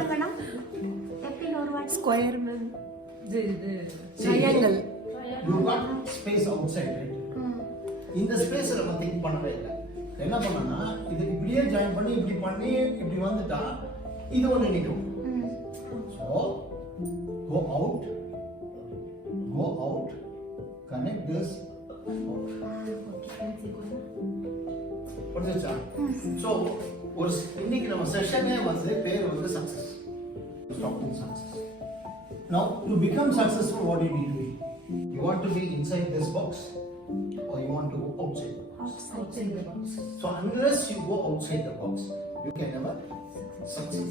போடுங்கண்ணா. எப்படி ஒரு வாட்டி ஸ்கொயர் மேம். இது triangle. You got space outside, right? இந்த ஸ்பேஸ் நம்ம திங்க் பண்ணவே இல்லை. என்ன பண்ணனா இது இப்படியே ஜாயின் பண்ணி இப்படி வந்துட்டா இது ஒண்ணு நிக்கும். So go out, connect this. புரிஞ்சுச்சா? So ஒரு இன்னைக்கு நம்ம செஷனே வந்து பேர் வந்து success. Talking success. Now to become successful, what do you need to be? You want to be inside this box or you want to go outside? outside the box. So unless you go outside the box, you can never succeed.